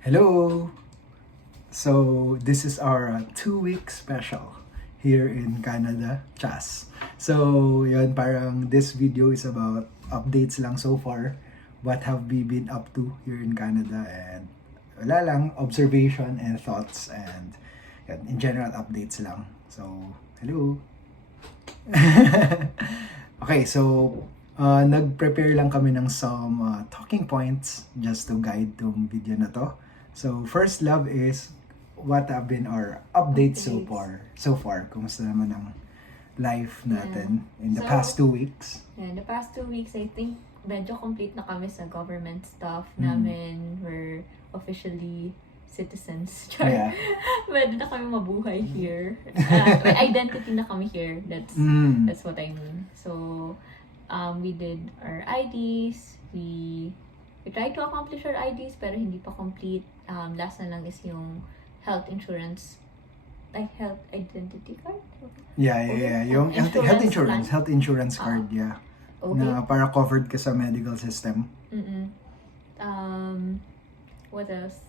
Hello! So, this is our 2-week special here in Canada, Chas. So, yun, parang this video is about updates lang so far. What have we been up to here in Canada, and wala lang, observation and thoughts, and yun, in general updates lang. So, hello! Okay, so nag-prepare lang kami ng some talking points just to guide tong video na to. So, first love is what have been our updates so far. So far, kumusta naman ang life natin in the past 2 weeks? Yeah, the past 2 weeks, I think medyo complete na kami sa government stuff namin. We're officially citizens. Yeah. Medyo na kami mabuhay here. May identity na kami here. That's what I mean. So, we did our IDs. We tried to accomplish our IDs pero hindi pa complete. Last na lang is yung health insurance, like health identity card? Yeah. Yung health insurance card, Okay. Na para covered ka sa medical system. What else?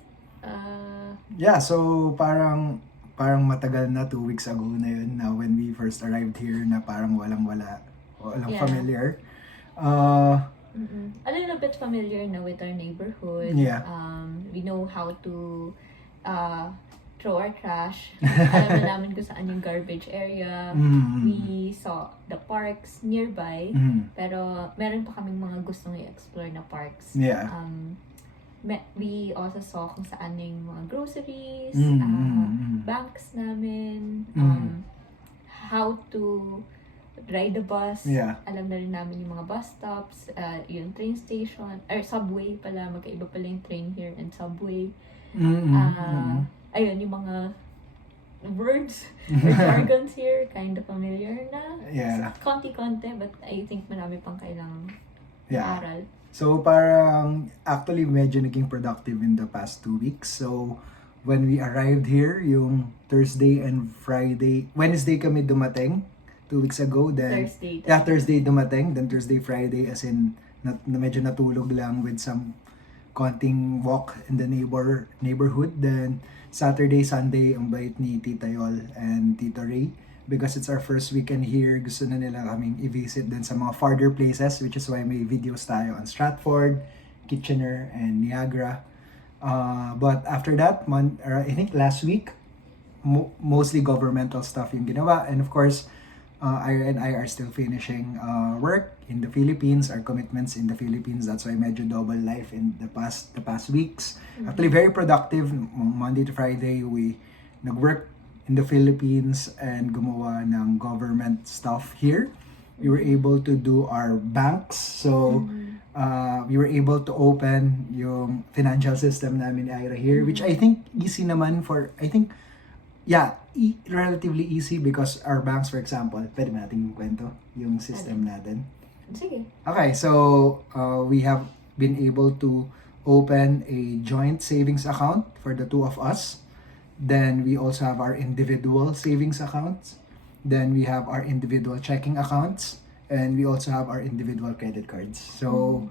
Yeah, so parang matagal na, 2 weeks ago na yun, na when we first arrived here, na parang walang familiar. A little bit familiar na with our neighborhood. Yeah. We know how to throw our trash. Alam na namin kung saan yung garbage area. We saw the parks nearby. Pero meron pa kaming mga gustong i-explore na parks. Yeah. We also saw kung saan yung mga groceries, banks namin, how to ride the bus. Yeah. Alam na rin namin yung mga bus stops, yung train station, or subway pala, magkaiba pala yung train here and subway. Ayun, yung mga words or jargons here, kind of familiar na. Yeah. Konti-konti, but I think marami pang kailang aral. So parang actually medyo naging productive in the past 2 weeks. So when we arrived here, yung Thursday and Friday, Wednesday kami dumating 2 weeks ago. Then Thursday dumating. Then Thursday, Friday, as in medyo natulog lang with some konting walk in the neighborhood. Then Saturday, Sunday, ang bait ni Tita Yol and Tito Ray. Because it's our first weekend here, gusto na nila kaming i-visit din sa mga farther places, which is why may videos tayo on Stratford, Kitchener, and Niagara. But after that, I think last week, mostly governmental stuff yung ginawa. And of course, Ira and I are still finishing work in the Philippines, our commitments in the Philippines. That's why medyo double life in the past weeks. Actually, very productive. Monday to Friday, we nag-work in the Philippines and gumawa ng government stuff here. We were able to do our banks. So, we were able to open yung financial system namin ni Ira here, which I think easy naman relatively easy because our banks, for example, pwede natin kwento yung system natin. Sige. Okay, so we have been able to open a joint savings account for the two of us. Then we also have our individual savings accounts. Then we have our individual checking accounts. And we also have our individual credit cards. So,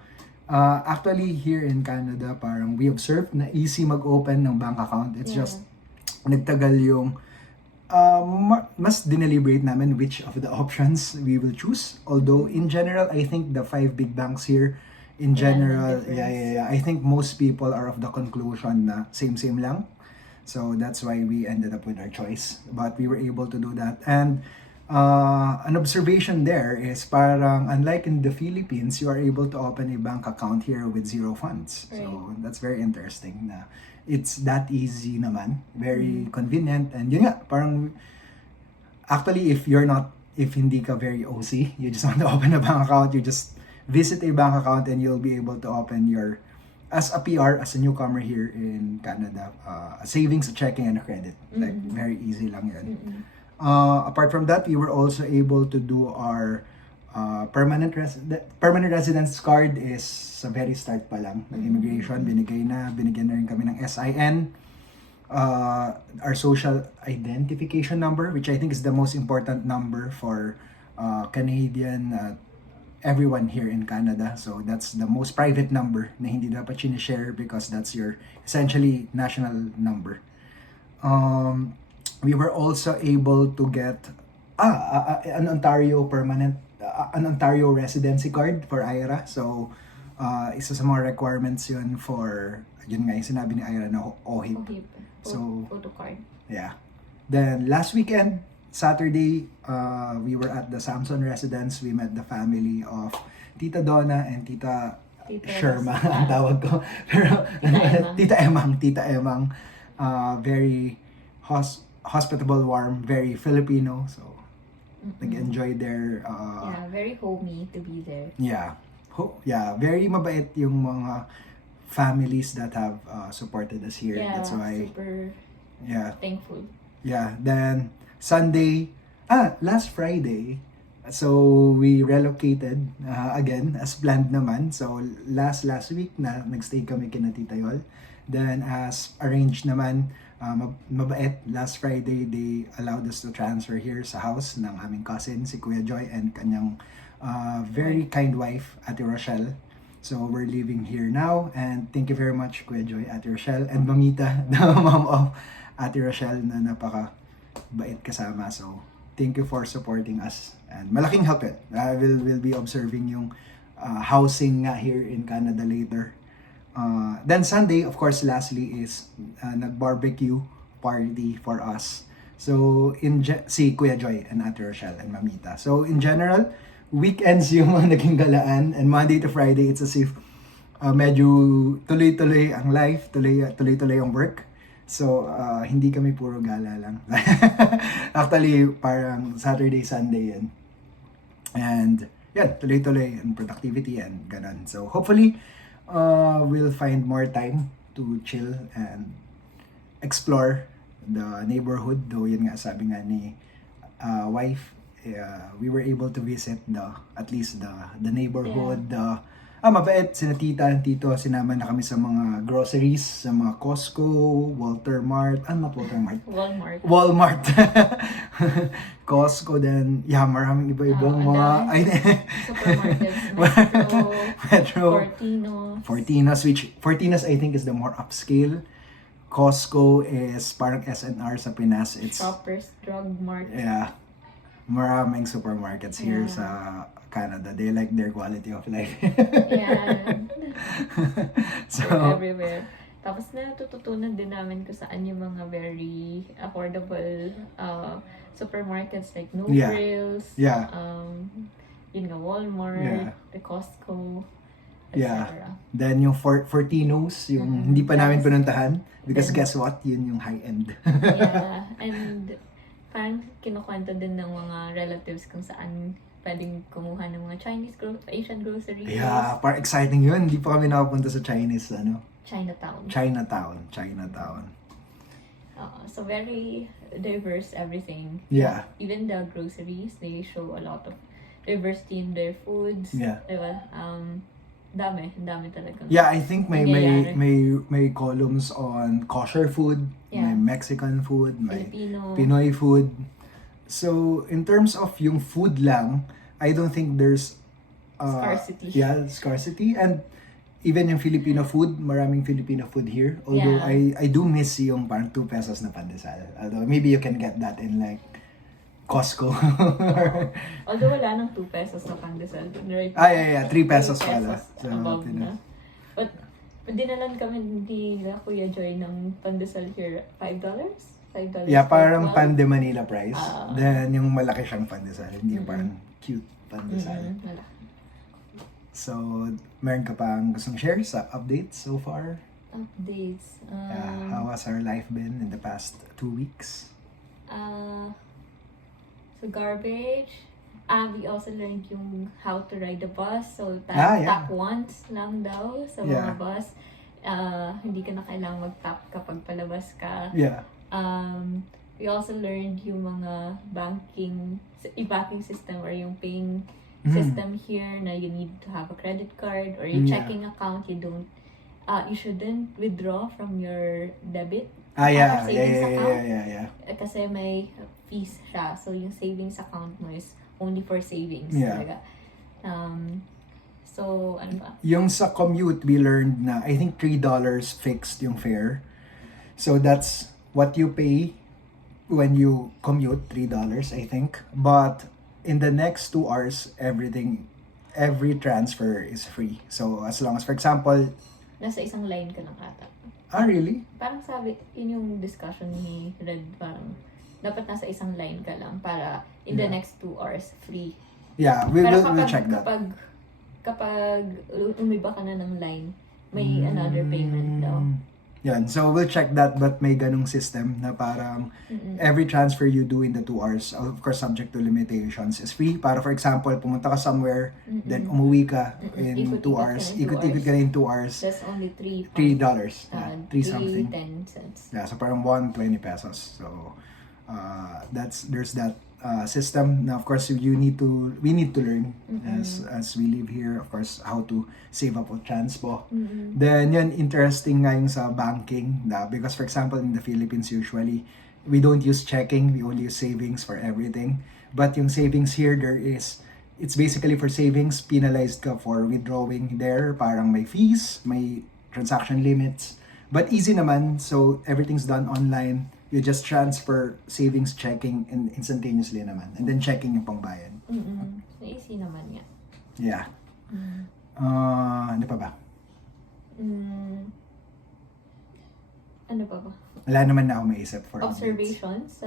actually here in Canada, parang we observed na easy mag-open ng bank account. It's just, nagtagal yung, mas dineliberate namin which of the options we will choose. Although, in general, I think the 5 big banks here, in general, I think most people are of the conclusion na same lang. So that's why we ended up with our choice. But we were able to do that. And an observation there is parang unlike in the Philippines, you are able to open a bank account here with 0 funds. Right. So that's very interesting na it's that easy naman. Very convenient. And yun nga, parang actually if hindi ka very OC, you just want to open a bank account, you just visit a bank account and you'll be able to open your, as a PR, as a newcomer here in Canada, a savings, a checking, and a credit. Like, very easy lang yun. Apart from that, we were also able to do our permanent residence card is sa very start pa lang ng immigration. Binigyan na rin kami ng SIN. Our social identification number, which I think is the most important number for Canadian everyone here in Canada. So that's the most private number na hindi dapat sinishare because that's your essentially national number. We were also able to get an Ontario residency card for Ira. So isa sa mga requirements yun for, yun nga yung sinabi ni Ira na OHIP. So, photo card. Yeah. Then last weekend, Saturday, we were at the Samson Residence. We met the family of Tita Donna and Tita Sherma, ang tawag ko. Pero Tita Emang, very hospitable, warm, very Filipino. So nag-enjoy their very homey to be there. Yeah, very mabait yung mga families that have supported us here. Yeah, that's why super thankful. Yeah, then Sunday, last Friday, so we relocated again as planned naman. So last week na nagstay kami kina Tita Yol. Then as arranged naman, mabait, last Friday they allowed us to transfer here sa house ng aming cousin, si Kuya Joy, and kanyang very kind wife, Ate Rochelle. So we're living here now, and thank you very much Kuya Joy, Ate Rochelle, and Mamita, the mom of Ate Rochelle na napaka-bait kasama. So thank you for supporting us, and malaking help it. We'll be observing yung housing nga here in Canada later. Then Sunday, of course, lastly is nag-barbecue party for us. So si Kuya Joy and Ate Rochelle and Mamita. So in general, weekends yung mga naging galaan, and Monday to Friday it's as if medyo tuloy-tuloy ang life, tuloy-tuloy ang work. So hindi kami puro gala lang. Actually parang Saturday, Sunday yan. And yan, tuloy-tuloy ang productivity and ganun. So hopefully we'll find more time to chill and explore the neighborhood. Though yun nga, sabi nga ni wife, we were able to visit at least the neighborhood. Mabait, sina tita and tito, sinama na kami sa mga groceries, sa mga Costco, Walmart, Walmart. Costco, then maraming iba-ibang mga supermarkets, Metro, Fortinos I think is the more upscale. Costco is parang SNR sa Pinas. It's Shoppers Drug Mart. Yeah. Maraming supermarkets here sa Canada. They like their quality of life. So they're everywhere. Tapos natututunan din namin kung saan yung mga very affordable supermarkets like No Frills, yun nga, Walmart, the Costco, etc. Then yung Fortinos, yung hindi pa namin pinuntahan because guess what? Yun yung high-end. And parang kinukwento din ng mga relatives kung saan pwedeng kumuha ng mga Asian groceries. Parang exciting yun. Hindi pa kami nakapunta sa Chinatown. So very diverse everything. Even the groceries, they show a lot of diversity in their foods. Diba? Dami talaga. I think may columns on kosher food, may Mexican food, may Pinoy food. So in terms of yung food lang, I don't think there's scarcity, and even yung Filipino food, maraming Filipino food here. Although I do miss yung parang 2 pesos na pandesal. Although maybe you can get that in like Costco. Although wala nang 2 pesos na pandesal. 3 pesos pala. So, above na. But dinalan kami ni Kuya Joy ng pandesal here, $5? Parang Pande Manila price. Then yung malaki siyang pandesal, hindi yung parang cute pandesal. So, meron ka pang gustong share sa updates so far? Updates. How has our life been in the past 2 weeks? So garbage. We also learned yung how to ride the bus. So tap once lang daw sa mga bus. Hindi ka na kailangang mag-tap kapag palabas ka. We also learned yung mga banking system or yung paying system here na you need to have a credit card or your checking account. You shouldn't withdraw from your debit savings account. Kasi may fees siya. So yung savings account mo is only for savings. Talaga. So, ano ba? Yung sa Commute, we learned na I think $3 fixed yung fare. So that's what you pay when you commute, $3 I think. But in the next 2 hours, every transfer is free. So as long as, for example, Nasa isang line ka lang ata. really? Parang sabi, yun yung discussion ni Red, parang dapat nasa isang line ka lang para in the next 2 hours free. Yeah, Pero we'll check that. Kapag umiba ka na ng line, may another payment daw. Yan. So we'll check that, but may ganung system na parang every transfer you do in the 2 hours, of course subject to limitations, is free. Para for example, pumunta ka somewhere, then umuwi ka in 2 hours, ikot-ikot ka na in 2 hours, That's only $3. Yeah, 3 something. 10 cents. Yeah, so parang 120 pesos. So there's that system. Now of course we need to learn as we live here, of course, how to save up on transpo. Then yun, interesting nga yung sa banking, because for example in the Philippines usually we don't use checking, we only use savings for everything. But yung savings here, it's basically for savings, penalized ka for withdrawing there, parang may fees, may transaction limits. But easy naman, so everything's done online. You just transfer savings, checking, and instantaneously naman. And then checking yung pangbayad. So easy naman yan. Yeah. Ano pa ba? Ano pa ba? Wala naman na ako maisip for updates. Observations.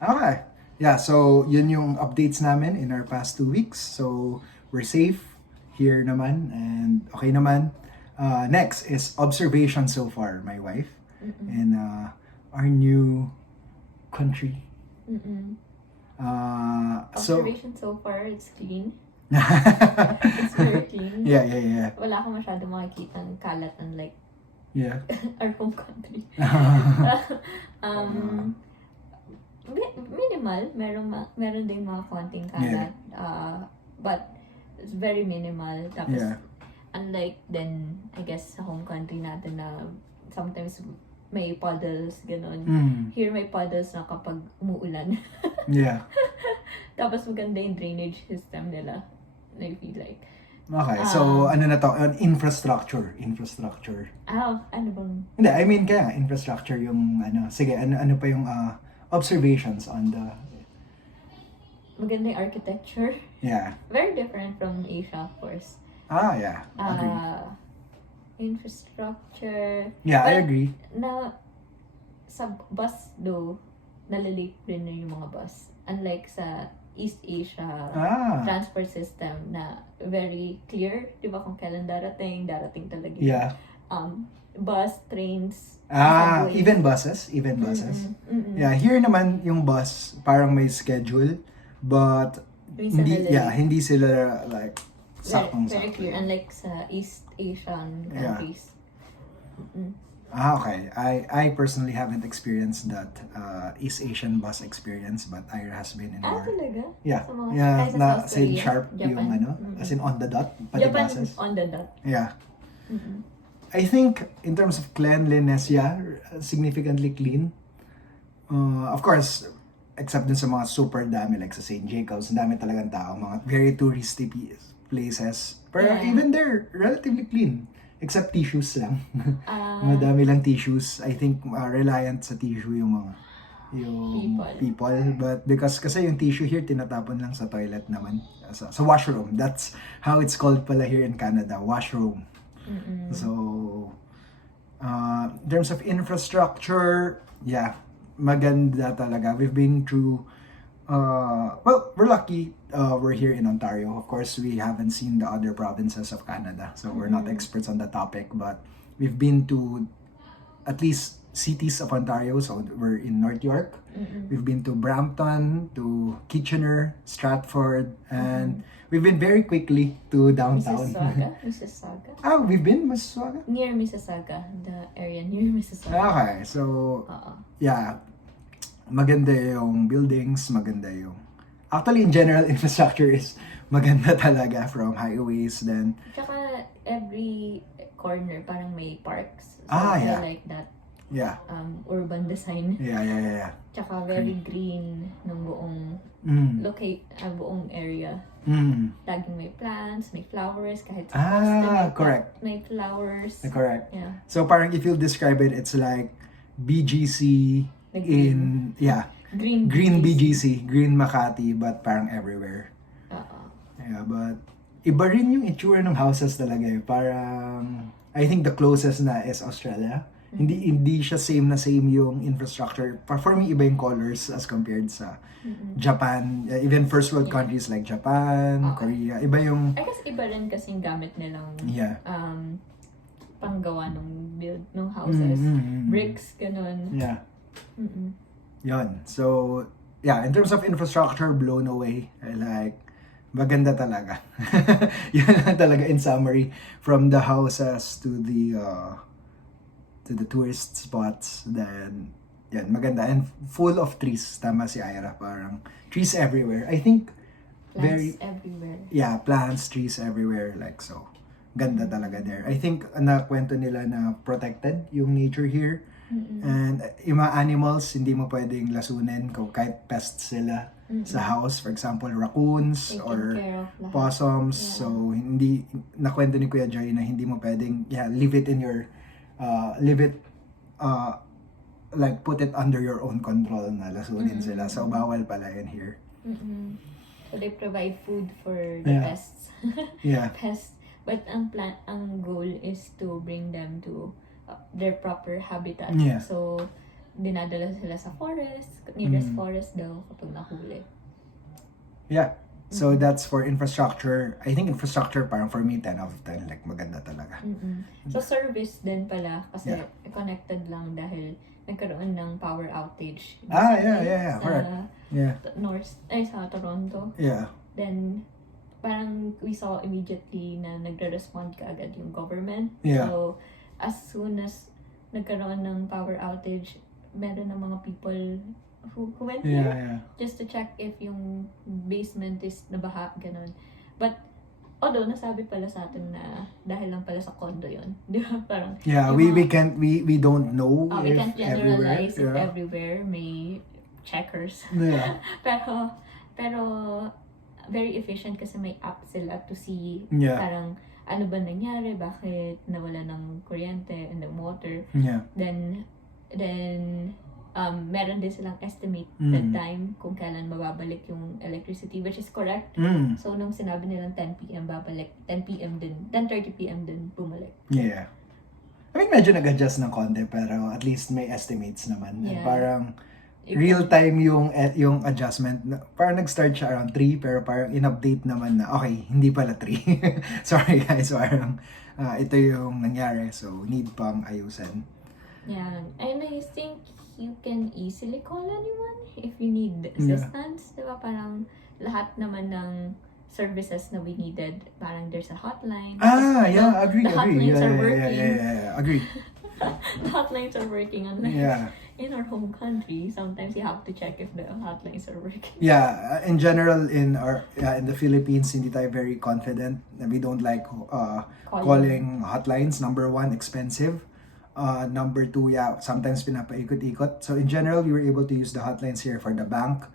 Okay. Yeah, so yun yung updates namin in our past 2 weeks. So we're safe here naman and okay naman. Next is observation so far, my wife. And our new country. Observation so far, it's clean. It's very clean. Yeah. Wala akong masyado makikita ng kalat unlike Yeah. our home country. Minimal. Meron din mga konting kalat. But it's very minimal. Tapos, unlike then, I guess, sa home country natin na sometimes may puddles, gano'n. Here may puddles na kapag umuulan. Yeah. Tapos maganda yung drainage system nila. I feel like. Okay, so ano na to? Infrastructure. Ano bang? Hindi, I mean kaya infrastructure yung ano. Sige, ano pa yung observations on the... Maganda yung architecture. Yeah. Very different from Asia, of course. Yeah. Agree. Infrastructure. Yeah, I But agree. Na sa bus though, nalalate rin yung mga bus. Unlike sa East Asia transport system na very clear, di ba, kung kailan darating talaga. Yeah. Bus, trains, even buses. Yeah, here naman yung bus parang may schedule, but hindi sila like very clear, unlike sa East Asian countries. Okay. I personally haven't experienced that East Asian bus experience, but Ira has been in more. Talaga? Yeah. Sa mga, Yeah, sa na South St. Korea, Sharp Japan. yung ano, as in on the dot, pati Japan buses. on the dot. Yeah. I think in terms of cleanliness, significantly clean. Of course, except dun sa mga super dami, like sa St. Jacobs, dami talagang tao, mga very touristy places. Pero even there, relatively clean. Except tissues lang. Madami lang tissues. I think reliant sa tissue yung people. But because kasi yung tissue here, tinatapon lang sa toilet naman. Sa washroom. That's how it's called pala here in Canada. Washroom. So, in terms of infrastructure, maganda talaga. We've been through, we're lucky we're here in Ontario. Of course, we haven't seen the other provinces of Canada, so we're not experts on the topic, but we've been to at least cities of Ontario. So we're in North York. We've been to Brampton, to Kitchener, Stratford, and we've been very quickly to downtown. Mississauga? We've been Mississauga? Near Mississauga, the area near Mississauga. Okay, so maganda yung buildings, maganda yung... Actually, in general, infrastructure is maganda talaga, from highways, then... Tsaka every corner parang may parks. So I like that. Yeah. Urban design. Yeah. Tsaka very green ng buong buong area. Laging may plants, may flowers, kahit sa poste correct. may flowers. Correct. Yeah. So parang if you'll describe it, it's like BGC in, green BGC, green Makati, but parang everywhere. Yeah, but iba rin yung itsura ng houses talaga eh. Parang, I think the closest na is Australia. Hindi siya same yung infrastructure. For me, iba yung colors as compared sa Japan. Even first world countries like Japan, Korea. Iba yung... I guess iba rin kasing gamit nilang panggawa ng build ng houses. Bricks, ganun. Yeah. Yun. So, yeah, in terms of infrastructure, blown away. I like... Maganda talaga. Yun lang talaga in summary. From the houses to the tourist spots, then yan, maganda and full of trees. Tama si Ira, parang trees everywhere. I think plants everywhere. Yeah, plants, trees everywhere, like so. Ganda talaga there. I think nakwento nila na protected yung nature here. And yung mga animals, hindi mo pwedeng lasunin kahit pests sila sa house. For example, raccoons or possums. Yeah. So, hindi, nakwento ni Kuya Joy na hindi mo pwedeng, leave it in your, like put it under your own control na lasunin sila. So, bawal pala yun here. So, they provide food for the pests. Pests. But ang goal is to bring them to their proper habitat. So, dinadala sila sa forest, nearest forest daw kapag nahuli. Yeah. So, that's for infrastructure. I think infrastructure, parang for me, 10 out of 10. Like, maganda talaga. So, service din pala, kasi connected lang dahil nagkaroon ng power outage. Correct. Sa Toronto. Yeah. Then, parang we saw immediately na nagre-respond kaagad yung government. Yeah. So, as soon as nagkaroon ng power outage, meron ng mga people who went there just to check if yung basement is nabaha, ganun. But, although nasabi pala sa atin na dahil lang pala sa condo yun. Di ba? Parang, we don't know we can't generalize if everywhere. Everywhere may checkers. Yeah. pero very efficient kasi may app sila to see parang ano ba nangyari, bakit nawala ng kuryente and the water. Then meron din silang estimate that time kung kailan mababalik yung electricity, which is correct. So nung sinabi nilang 10 p.m. babalik, 10 p.m. din, 10:30 p.m. din bumalik. Yeah. I mean, medyo nag-adjust ng konti, pero at least may estimates naman. And parang real time yung adjustment. Parang nag-start siya around 3, pero parang in-update naman na, okay, hindi pala 3. Sorry guys, parang ito yung nangyari. So, need pang ayusin. Yeah, and I think you can easily call anyone if you need assistance. Diba? Parang lahat naman ng services na we needed, parang there's a hotline. Agree. The hotlines are working. Yeah, agree. The hotlines are working in our home country. Sometimes you have to check if the hotlines are working. Yeah, in general in the Philippines, hindi tayo very confident. We don't like calling hotlines. Number 1, expensive. Number 2, sometimes pinapaikot-ikot. So in general, we were able to use the hotlines here for the bank,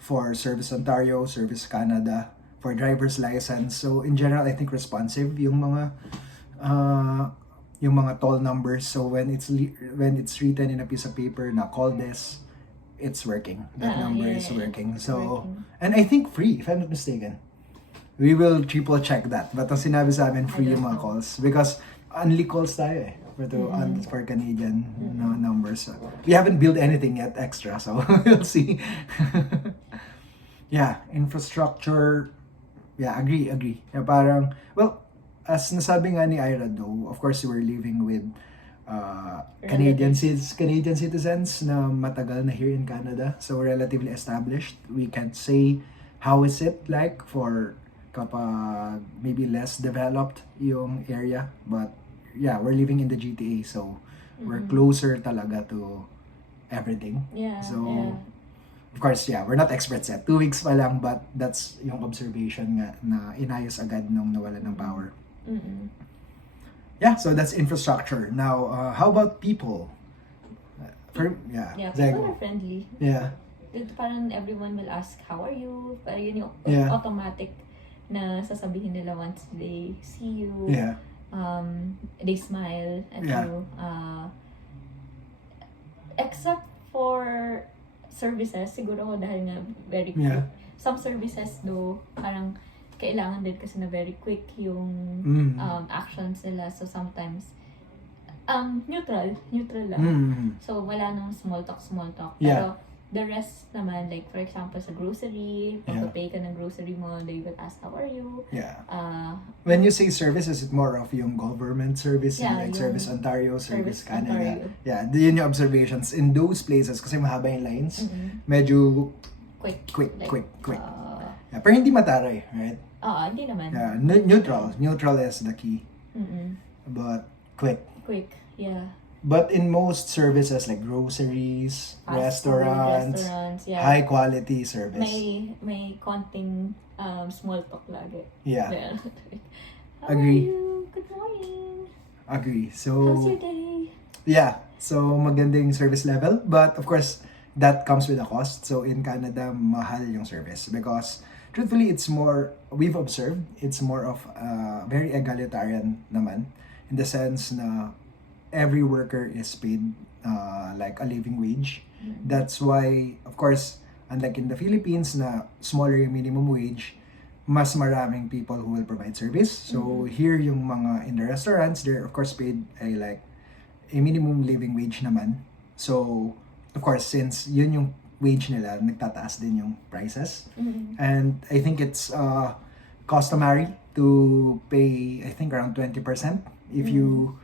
for Service Ontario, Service Canada, for driver's license. So in general, I think responsive yung mga toll numbers. So when it's written in a piece of paper na call this, it's working. That number is working. So working. And I think free, if I'm not mistaken. We will triple check that. But ang sinabi sa amin, free yung mga calls because only calls tayo for Canadian numbers. So, we haven't built anything yet extra, so we'll see. Infrastructure. Agree. Parang, well, as nasabi nga ni Ira though, of course we're living with Canadian citizens na matagal na here in Canada, so relatively established. We can say how is it like for kapag maybe less developed yung area, but we're living in the GTA, so we're closer talaga to everything. Of course, we're not experts yet. 2 weeks pa lang, but that's yung observation nga na inayos agad nung nawala ng power. So that's infrastructure. Now, how about people? People are friendly. Parang everyone will ask, how are you? Parang yun yung automatic na sasabihin nila once they see you. Yeah. They smile at Yeah. you. Except for services, siguro ako dahil nga very quick. Yeah. Some services though, parang kailangan din kasi na very quick yung actions nila. So sometimes, neutral lang. So wala nang small talk. Yeah. Pero the rest naman, like for example sa grocery, pag-pay ka ng grocery mo, they will ask, how are you? Yeah. When you say service, is it more of yung government service, Yeah, like yung Service Ontario, Service Canada? Ontario. Yeah, yun yung observations in those places kasi mahaba yung lines. Medyo quick. Yeah, pero hindi mataray, right? Hindi naman. Yeah, neutral is the key. But quick. Yeah. But in most services like groceries, Fast food, restaurants, yeah. high quality service. May konting small talk lagi. Yeah. How Agree. are you? Good morning. Agree. How's So your day? yeah, so magandang service level, but of course that comes with a cost. So in Canada, mahal yung service because truthfully we've observed it's more of very egalitarian naman in the sense na every worker is paid like a living wage. That's why, of course, unlike in the Philippines na smaller yung minimum wage, mas maraming people who will provide service. So here yung mga in the restaurants, they're of course paid like a minimum living wage naman. So, of course, since yun yung wage nila, nagtataas din yung prices. And I think it's customary to pay, I think, around 20% if you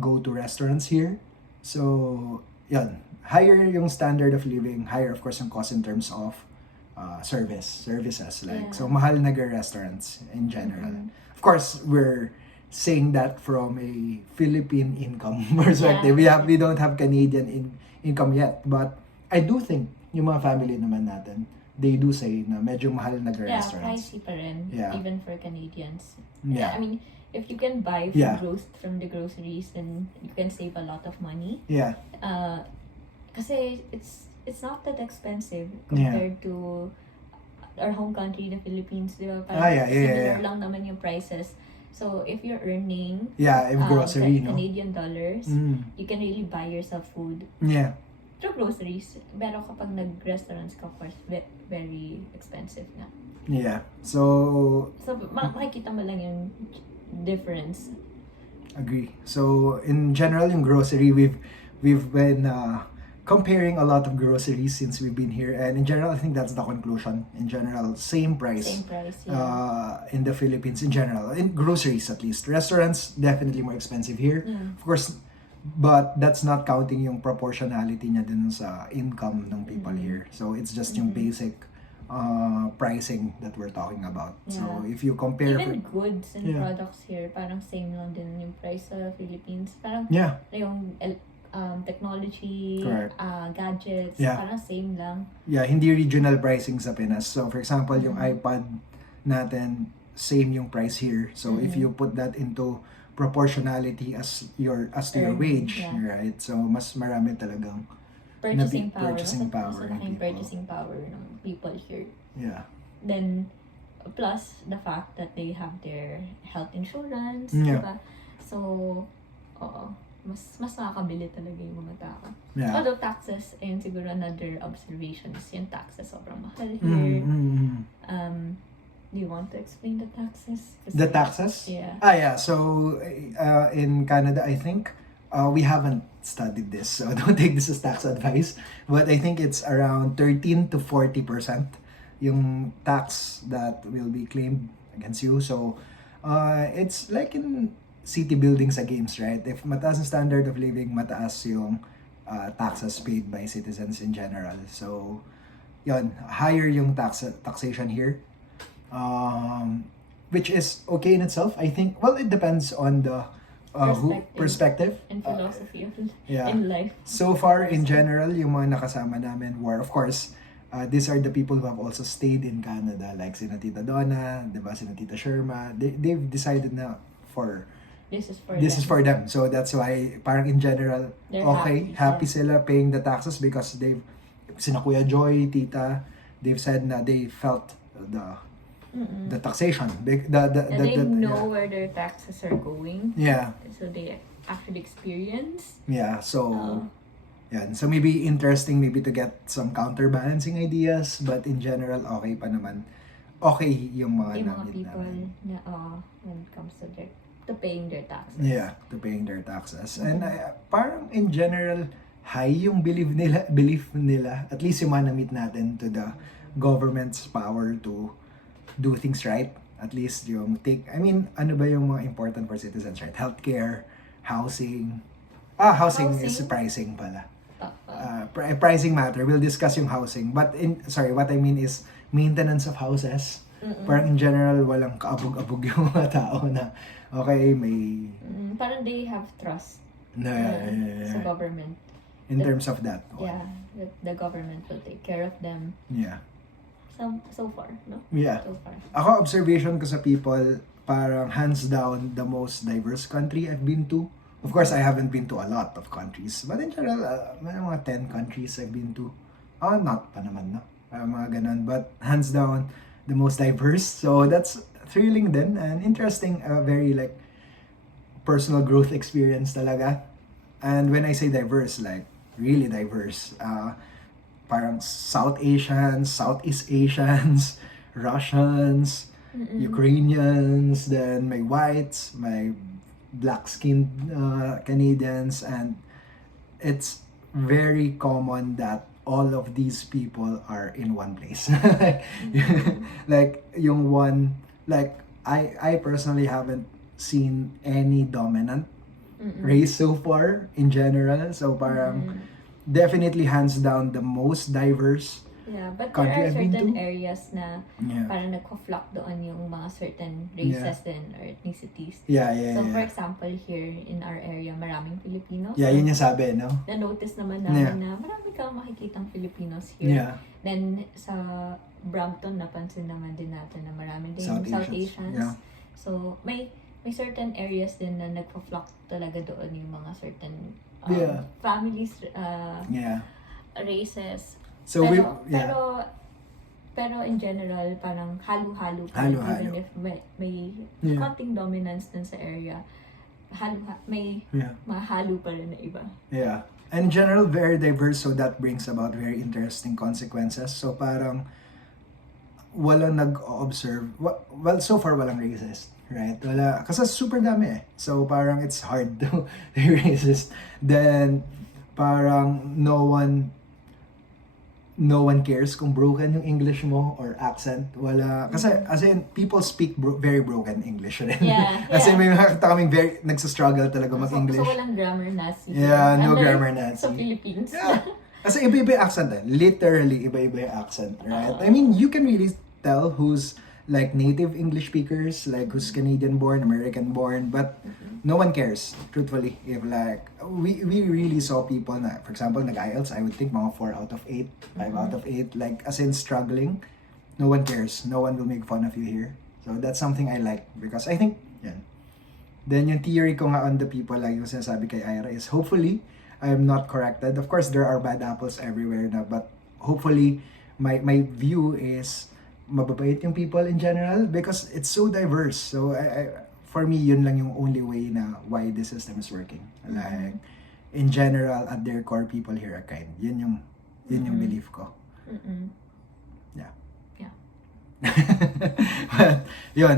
go to restaurants here. So, yun. Higher yung standard of living, higher of course yung cost in terms of services. Like, so mahal restaurants in general. Of course, we're saying that from a Philippine income perspective. We don't have Canadian income yet, but I do think yung mga family naman natin, they do say na medyo mahal restaurants. Pricey pa rin, even for Canadians. Yeah. I mean, if you can buy from the groceries, then you can save a lot of money. Yeah. Kasi it's not that expensive compared to our home country, the Philippines. Di ba? Similar lang naman yung prices. So if you're earning if grocery, Canadian dollars, you can really buy yourself food. Yeah. Through groceries. Pero kapag nag-restaurants ka, of course, very expensive na. Yeah. So makikita mo lang yung difference. Agree. So in general, yung grocery, we've been comparing a lot of groceries since we've been here, and in general, I think that's the conclusion. In general, same price. In the Philippines, in general, in groceries at least. Restaurants definitely more expensive here, of course, but that's not counting yung proportionality niya din sa income ng people here. So it's just yung basic pricing that we're talking about. So if you compare even goods and products here, parang same lang din yung price sa Philippines. Parang yung technology, gadgets, parang same lang. Yeah, hindi regional pricing sa Pinas. So for example, yung iPad natin, same yung price here. So if you put that into proportionality as to your wage, right? So mas marami talagang purchasing power. Purchasing power ng people here. Yeah. Then plus the fact that they have their health insurance, diba? So mas makakabili talaga yung mga tao. Although taxes, ayun siguro another observation is yung taxes sobrang mahal here. Do you want to explain the taxes? The taxes? Yeah. So in Canada, I think we haven't studied this, so don't take this as tax advice. But I think it's around 13 to 40% yung tax that will be claimed against you. So it's like in city buildings sa games, right? If mataas ang standard of living, mataas yung taxes paid by citizens in general. So, yun, higher yung taxation here. Which is okay in itself, I think. Well, it depends on the perspective and philosophy in life. So far, in general, yung mga nakasama namin were, of course, these are the people who have also stayed in Canada, like sina Tita Donna, diba, sina Tita Sherma. They've decided na this is for them. So that's why parang in general, they're happy sila paying the taxes because sina Kuya Joy, Tita, they've said na they felt the the taxation, And they know yeah. where their taxes are going. Yeah. So they actually experience. Yeah, so yeah, so maybe interesting maybe to get some counterbalancing ideas, but in general okay pa naman. Okay yung mga Yung mga namit people namin. na when it comes to paying their taxes. Yeah, to paying their taxes. And parang in general high yung belief nila, at least yung mga namit natin, to the government's power to do things right. At least yung ano ba yung mga important for citizens, right? Healthcare, housing. Housing is pricing pala. Pricing matter. We'll discuss yung housing. But what I mean is maintenance of houses. Parang in general, walang kaabog-abog yung mga tao na okay, may... Parang they have trust sa government. In terms of that. Yeah, the government will take care of them. Yeah. So far, no? Yeah. So far. Ako, observation ko sa people, parang hands down the most diverse country I've been to. Of course, I haven't been to a lot of countries. But in general, may mga 10 countries I've been to. Not pa naman, no? Mga ganun. But hands down, the most diverse. So that's thrilling din and interesting. Very like personal growth experience talaga. And when I say diverse, like really diverse. Parang South Asians, Southeast Asians, Russians, Ukrainians, then may whites, may black-skinned Canadians, and it's very common that all of these people are in one place. Like yung one, like I personally haven't seen any dominant race so far in general. So parang definitely hands down the most diverse Yeah, but country there are I've been certain to. areas na parang nagko-flock doon yung mga certain races din or ethnicities. Yeah. So for example, here in our area, maraming Filipinos. Yeah, yun yung sabi, no? Na-notice naman namin na marami kang makikitang Filipinos here. Yeah. Then sa Brampton, napansin naman din natin na marami din South South Asians. Asians. Yeah. So may certain areas din na nagpo-flock talaga doon yung mga certain families, races. So pero in general, parang halo-halo pa. Halo-halo. Even if may konting dominance dun sa area, may mahalo pa rin na iba. Yeah. And in general, very diverse, so that brings about very interesting consequences. So parang walang nag-observe. Well, so far walang racist, right? Wala, kasi super dami eh. So parang it's hard to be racist. Then parang no one cares kung broken yung English mo or accent. Wala. Kasi, as in, people speak very broken English rin. Yeah. Kasi may mga kaming very, nagsastruggle talaga mag-English. So walang grammar Nazi. Yeah, no Unlike grammar Nazi. sa Philippines. Yeah. Kasi iba-iba yung accent eh. Literally, iba-iba yung accent, right? I mean, you can really tell who's like native English speakers, like who's Canadian-born, American-born, but no one cares, truthfully. If like, we really saw people na, for example, nag-IELTS, I would think mga 4 out of 8, 5 out of 8, like as in struggling, no one cares. No one will make fun of you here. So that's something I like because I think, yan. Then yung theory ko nga on the people, like yung sinasabi kay Ira, is hopefully, I'm not corrected. Of course, there are bad apples everywhere na, but hopefully, my view is mababait yung people in general because it's so diverse. So for me, yun lang yung only way na why this system is working. Like in general, at their core, people here are kind. Yun yung belief ko. Yeah.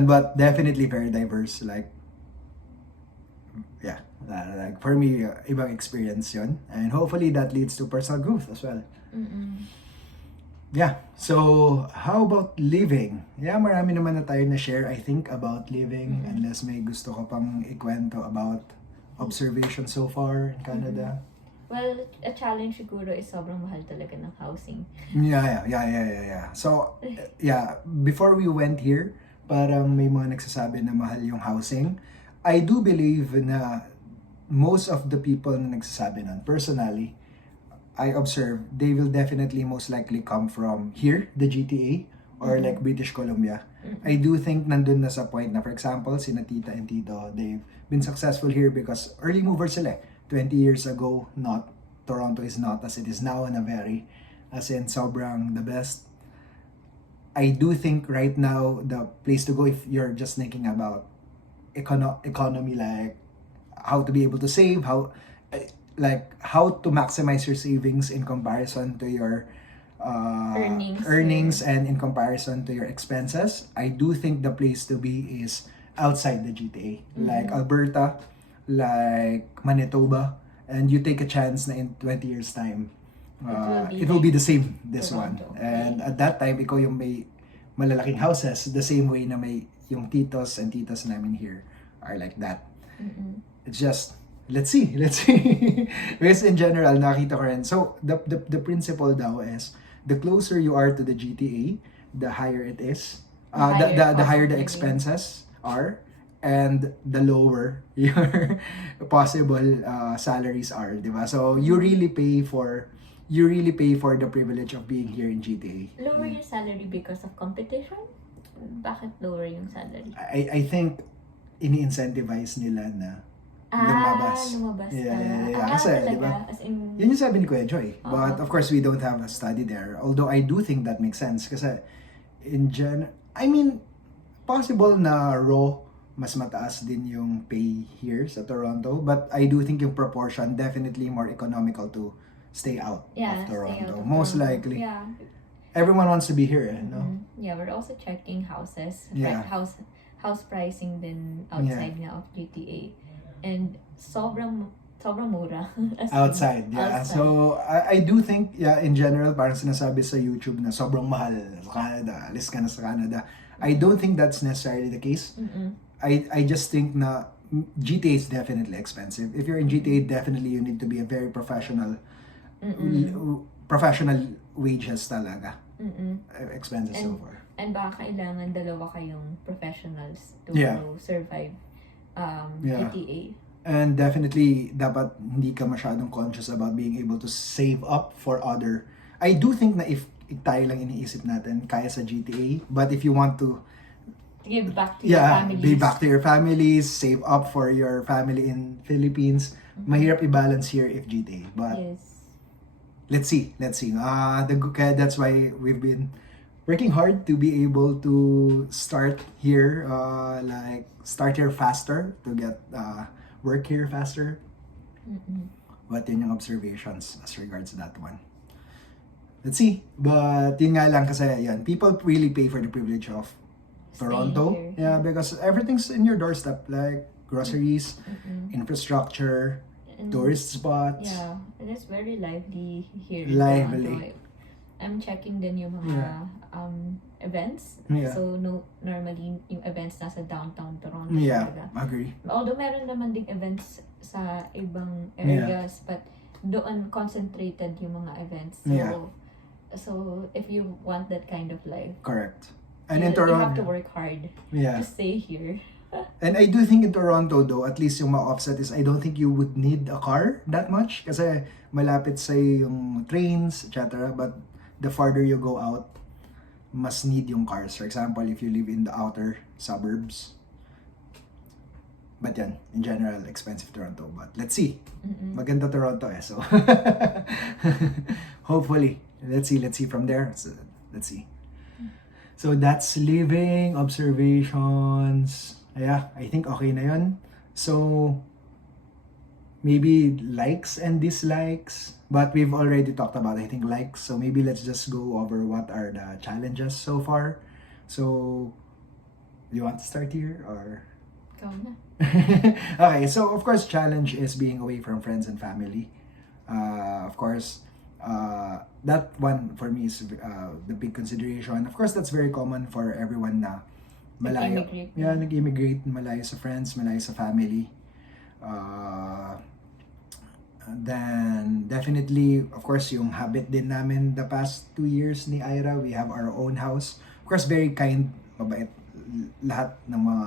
But definitely very diverse. Like like for me, ibang experience yun, and hopefully that leads to personal growth as well. Yeah, so how about living? Yeah, marami naman na tayo na share, I think, about living, unless may gusto ko pang ikwento about observation so far in Canada. Well, a challenge siguro is sobrang mahal talaga ng housing. Yeah. So, before we went here, parang may mga nagsasabi na mahal yung housing. I do believe na most of the people na nagsasabi nun, personally, I observe, they will definitely most likely come from here, the GTA, or like British Columbia. I do think nandun na sa point na, for example, sina tita and tito, they've been successful here because early movers sila. 20 years ago, Toronto is not as it is now na very, as in sobrang the best I do think right now the place to go if you're just thinking about economy, like how to be able to save, how to maximize your savings in comparison to your earnings here. and in comparison to your expenses. I do think the place to be is outside the GTA, like Alberta, like Manitoba, and you take a chance na in 20 years time, it will be the same, this one. Toronto, And right? at that time, ikaw yung may malalaking houses, the same way na may yung titos and titas namin here are like that. It's just, let's see. Because in general, nakita ko rin. So, the principle daw is, the closer you are to the GTA, the higher it is. The higher the expenses are, and the lower your possible salaries are, di ba? So, you really pay for the privilege of being here in GTA. Lower your salary because of competition? Bakit lower yung salary? I think ini-incentivize nila na lumabas. Lumabas Yeah. ka. Kasi, Talaga? di ba? As in, Yun yung sabi ni Kuya Joy. But Oo. of course, we don't have a study there. Although I do think that makes sense. Kasi, possible na raw, mas mataas din yung pay here sa Toronto. But I do think yung proportion, definitely more economical to stay out yeah, of Toronto. stay out of Most Toronto. likely. Yeah. Everyone wants to be here, no? Yeah, we're also checking houses. Yeah. House pricing din outside nga of GTA. And sobrang mura. As in, Outside, yeah. outside. So, I do think, yeah, in general, parang sinasabi sa YouTube na sobrang mahal sa Canada, alis ka na sa Canada. I don't think that's necessarily the case. I just think na GTA is definitely expensive. If you're in GTA, definitely you need to be a very professional wages talaga. Expenses so far. And baka kailangan dalawa kayong professionals to Yeah. survive Yeah. GTA. And definitely, dapat hindi ka masyadong conscious about being able to save up for other. I do think na if tayo lang iniisip natin, kaya sa GTA. But if you want to, Give back to your families. be back to your families, save up for your family in Philippines, mahirap i-balance here if GTA. But Yes. let's see. Kaya that's why we've been working hard to be able to start here, start here faster, to get work here faster. But yun yung observations as regards to that one. Let's see. But yun nga lang kasi yan, people really pay for the privilege of Toronto. Staying here. Yeah, because everything's in your doorstep, like groceries, infrastructure, And, tourist spots. Yeah, and it's very lively here in Lively. Toronto. I'm checking din yung mga events. Yeah. So, normally, yung events nasa downtown Toronto. Yeah, talaga. agree. Although meron naman ding events sa ibang areas, but doon concentrated yung mga events. So, Yeah. so if you want that kind of life, Correct. And you in Toronto, have to work hard yeah. to stay here. And I do think in Toronto though, at least yung ma-offset is I don't think you would need a car that much kasi malapit sa yung trains, etc. But the farther you go out, mas need yung cars. For example, if you live in the outer suburbs. But yan, in general, expensive Toronto. But let's see. Maganda Toronto eh. So, hopefully. Let's see from there. So, let's see. So, that's living observations. Yeah, I think okay na yun. So, maybe likes and dislikes. But we've already talked about, I think, likes. So, maybe let's just go over what are the challenges so far. So, you want to start here or? Ikaw na. Okay, so of course, challenge is being away from friends and family. Of course, that one for me is the big consideration. Of course, that's very common for everyone na malayo. Nag-immigrate. Yeah, nag-immigrate, malayo sa friends, malayo sa family. Then, definitely, of course, yung habit din namin the past 2 years ni Ira, we have our own house. Of course, very kind, mabait lahat ng mga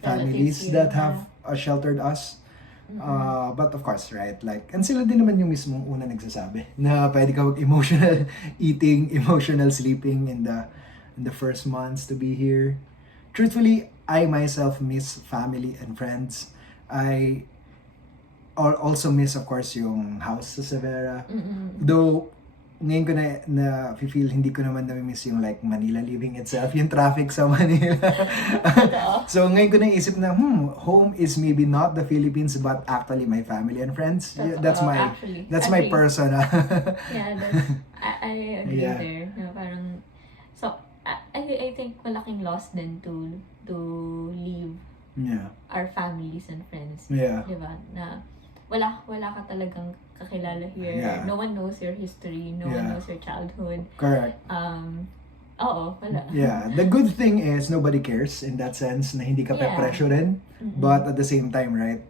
families Relatives that here, have sheltered us. But of course, right, like, and sila din naman yung mismong una nagsasabi na pwede ka emotional eating, emotional sleeping in the first months to be here. Truthfully, I myself miss family and friends. I also miss, of course, yung house sa Severa. Though, ngayon ko na feel hindi ko naman nami-miss yung like Manila living itself, yung traffic sa Manila. So ngayon ko naisip na home is maybe not the Philippines but actually my family and friends. That's my actually, that's my agree. personal. Yeah, that's, I agree Yeah. there. Na parang, so, I think malaking loss din to leave Yeah. our families and friends. Yeah. Diba? Na wala ka talagang kakilala here. Yeah. No one knows your history. No one Yeah. knows your childhood. Correct. Oo, wala. Yeah. The good thing is nobody cares in that sense na hindi ka Yeah. pe-pressurein. Mhm. But at the same time, right?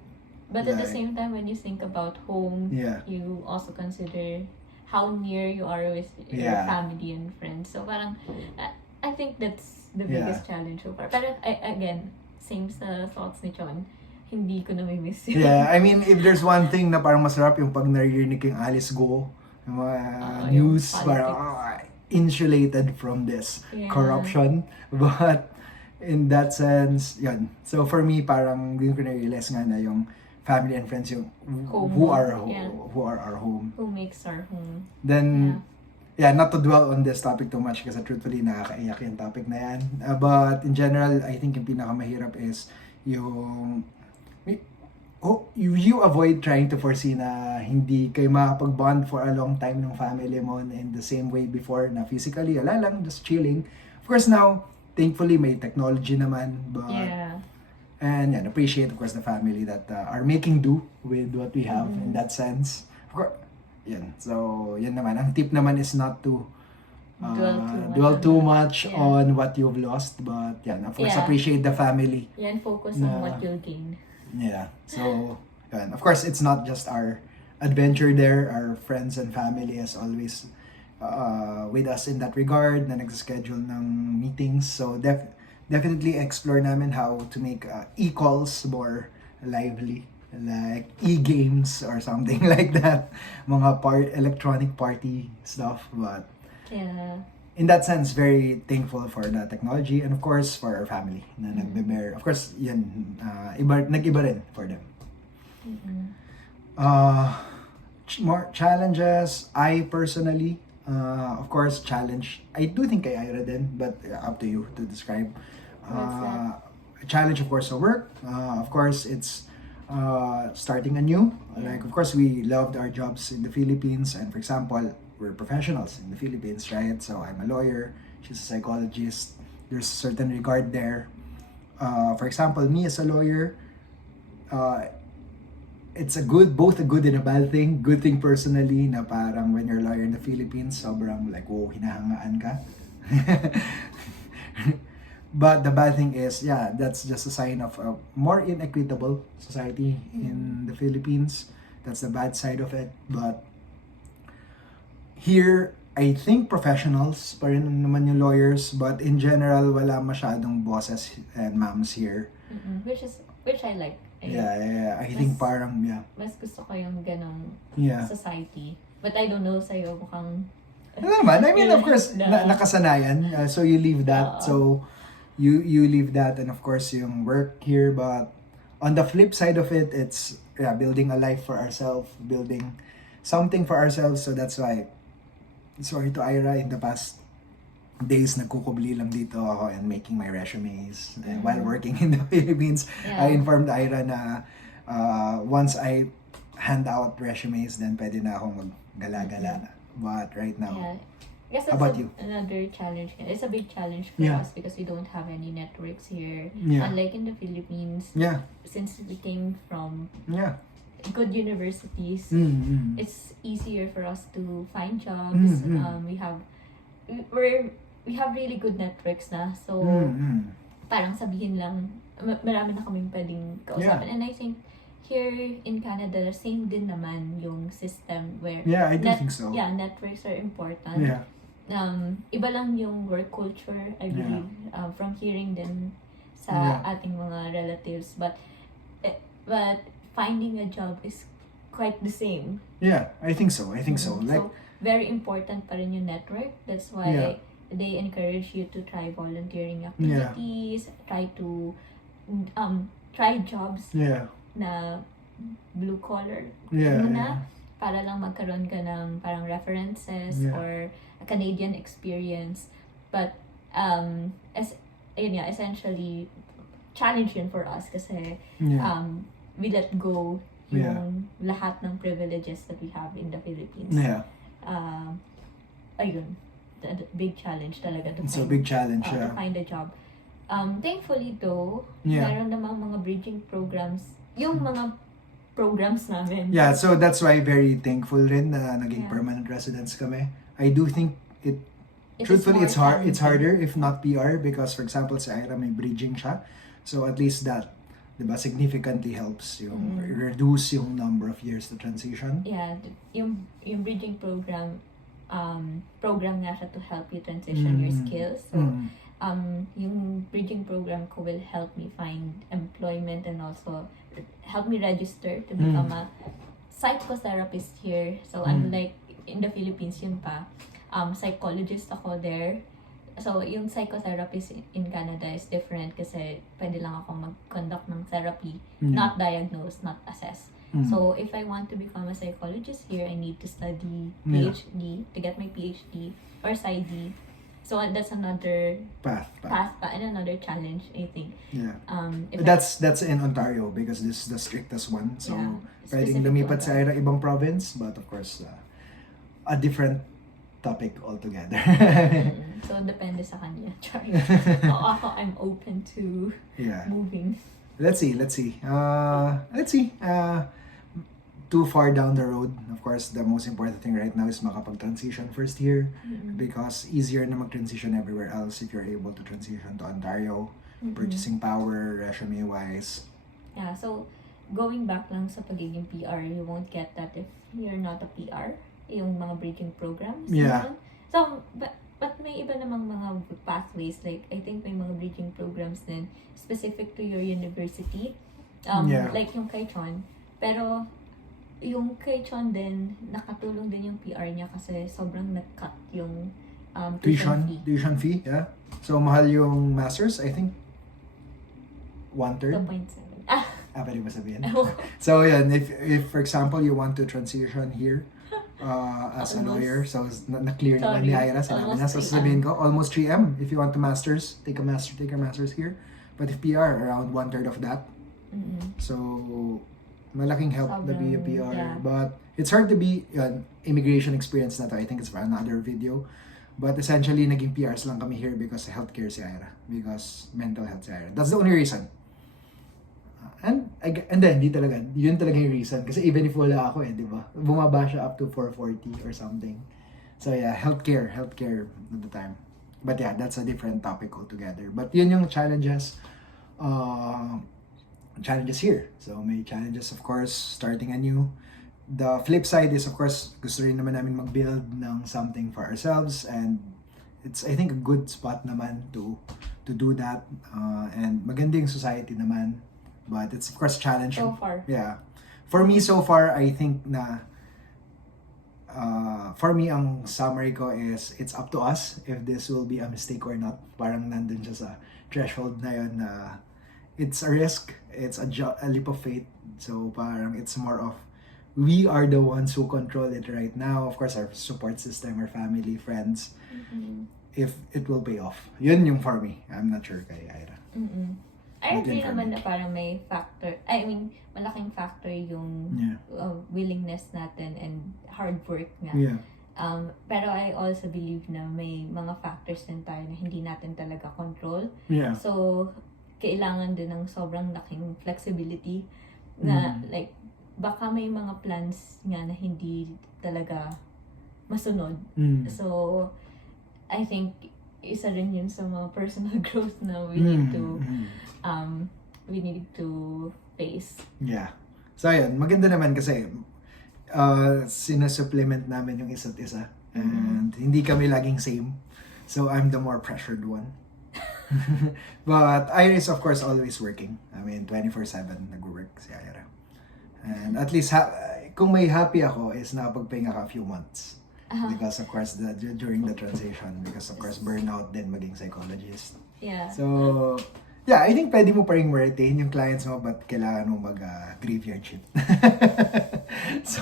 But at the like- same time, when you think about home, Yeah. you also consider how near you are with your Yeah. family and friends. So parang, I think that's the Yeah. biggest challenge so far. Pero again, same sa thoughts ni Chon, hindi ko na-miss yun. Yeah, I mean, if there's one thing na parang masarap yung pag naririnig yung Alice Go, yung mga yung news, parang insulated from this Yeah. corruption. But in that sense, yun. So for me, parang din ko na-realize nga na yung family and friends yung Home. who are Yeah. who are our home. Who makes our home. Then, yeah, not to dwell on this topic too much kasi truthfully nakakaiyak yung topic na yan. But in general, I think yung pinakamahirap is yung you avoid trying to foresee na hindi kayo makapag-bond for a long time ng family mo in the same way before na physically, wala lang, just chilling. Of course now, thankfully may technology naman, but Yeah. and appreciate of course the family that are making do with what we have in that sense. Of course, yan. So, yan naman. Ang tip naman is not to dwell too much Yeah. on what you've lost, but yan, of course, Yeah. appreciate the family. Yan, focus Na- on what you'll gain. Yeah. So, yan. Of course, it's not just our adventure there. Our friends and family is always with us in that regard na nag-schedule ng meetings. So, definitely explore namin how to make e-calls more lively. Like e-games or something like that. Mga electronic party stuff. But Yeah. in that sense, very thankful for the technology and of course for our family na nagbe-bear. Of course, yan, nag-iba rin for them. Mhm. More challenges, I personally, of course, I do think kay Ira din, but up to you to describe. What's that? Challenge, of course, sa work. Of course, it's starting anew. Like, of course, we loved our jobs in the Philippines, and for example, we're professionals in the Philippines, right? So I'm a lawyer, she's a psychologist. There's a certain regard there. For example, me as a lawyer, it's both a good and a bad thing. Good thing personally na parang when you're a lawyer in the Philippines, sobrang like, wow, hinahangaan ka. But the bad thing is, yeah, that's just a sign of a more inequitable society in the Philippines. That's the bad side of it. But here, I think professionals pa rin naman yung lawyers, but in general, wala masyadong bosses and moms here. Mhm. Which I like. Yeah. I think Mas- parang, yeah. Mas gusto ko yung ganong Yeah. society. But I don't know sa'yo, mukhang... Ano naman, I mean, of course, Na- nakasanayan. So you leave that. Oo. So you leave that and of course yung work here. But on the flip side of it, it's building a life for ourselves, building something for ourselves. So that's why, sorry to Ira, in the past days, nagkukubli lang dito ako and making my resumes while working in the Philippines. Yeah. I informed Ira na once I hand out resumes, then pwede na akong maggala-gala. But right now, Yeah. I guess How that's about you? another challenge. It's a big challenge for Yeah. us because we don't have any networks here. Yeah. Unlike in the Philippines, yeah, since we came from yeah. good universities, Mm-hmm. it's easier for us to find jobs. Mm. We have really good networks na. So, Mm-hmm. parang sabihin lang, marami na kaming pwedeng kausapin. And I think here in Canada, same din naman yung system where Yeah, I do think so. Yeah, networks are important. Yeah. Iba lang yung work culture, I believe, from hearing din sa ating mga relatives. But finding a job is quite the same. Yeah, I think so. Like, So, very important pa rin yung network. That's why they encourage you to try volunteering activities, try to try jobs yeah, na blue collar yeah, muna. para lang magkaroon ka ng parang references or a Canadian experience. But, essentially, challenge yun for us kasi we let go yung lahat ng privileges that we have in the Philippines. Ayun, big challenge talaga to It's a big challenge, to find a job. Thankfully though, meron namang mga bridging programs, yung mga programs namin. Yeah, so that's why very thankful rin na naging permanent residents kami. I do think truthfully, it's harder if not PR because, for example, sa Ira may bridging siya. So at least that, diba, significantly helps yung reduce yung number of years to transition. Yeah, yung bridging program nga siya to help you transition your skills. So, yung bridging program ko will help me find employment and also help me register to become a psychotherapist here. So, unlike in the Philippines, yun pa, psychologist ako there. So, yung psychotherapist in Canada is different kasi pwede lang ako mag-conduct ng therapy, not diagnose, not assess. So, if I want to become a psychologist here, I need to study PhD to get my PhD or PsyD. So, that's another path and another challenge, I think. Yeah. That's in Ontario because this is the strictest one. So, pwedeng lumipat sa ibang province, but of course, a different topic altogether. So, depende sa kanya. Ako, I'm open to moving. Let's see. Too far down the road, of course, the most important thing right now is makapag-transition first year because easier na mag-transition everywhere else if you're able to transition to Ontario, purchasing power, resume-wise. Yeah, so going back lang sa pagiging PR, you won't get that if you're not a PR, yung mga bridging programs. Yeah. So, but may iba namang mga pathways, like I think may mga bridging programs din specific to your university, like yung kay Chon. Pero yung kay Chon din, nakatulong din yung PR niya kasi sobrang nag-cut yung tuition fee. Yeah. So, mahal yung masters, I think 1/3. 2.7. Pwede ba sabihin? So, yan, if for example, you want to transition here as a lawyer, so na-clear naman ni Ira, sinabi na. So, sabihin ko, almost 3M. If you want to masters, take your masters here. But if PR, around 1/3 of that. So, malaking help to be a PR. Yeah. But it's hard to be immigration experience na to. I think it's for another video. But essentially, naging PRs lang kami here because healthcare si Ira. Because mental health si Ira. That's the only reason. And then, yun talaga yung reason. Kasi even if wala ako di ba? Bumaba siya up to 440 or something. So yeah, healthcare at the time. But yeah, that's a different topic altogether. But yun yung challenges here. So may challenges, of course, starting anew. The flip side is, of course, gusto rin naman namin mag-build ng something for ourselves, and it's, I think, a good spot naman to do that. And maganda yung society naman, but it's, of course, challenging. So far. Yeah. For me, so far, I think na for me, ang summary ko is it's up to us if this will be a mistake or not. Parang nandun siya sa threshold na yun na it's a risk, it's a leap of faith. So parang it's more of we are the ones who control it right now. Of course, our support system, our family, friends, if it will pay off. Yun yung for me. I'm not sure kay Ira. I agree naman na parang may factor, malaking factor yung willingness natin and hard work nga. Yeah. Pero I also believe na may mga factors din tayo na hindi natin talaga control. Yeah. So, kailangan din ng sobrang laking flexibility na like, baka may mga plans nga na hindi talaga masunod. So, I think isa rin yun sa mga personal growth na we need to face. Yeah. So ayun, maganda naman kasi sinasupplement namin yung isa't isa. And hindi kami laging same. So I'm the more pressured one. But Ira is, of course, always working. 24/7 nag-work si Ira. And at least kung may happy ako is nakapagpahinga ka a few months. Because of course during the transition, because of course burnout din maging psychologist. Yeah. So yeah, I think pwede mo pa rin retain yung clients mo, but kailangan mo mag graveyard shift. So,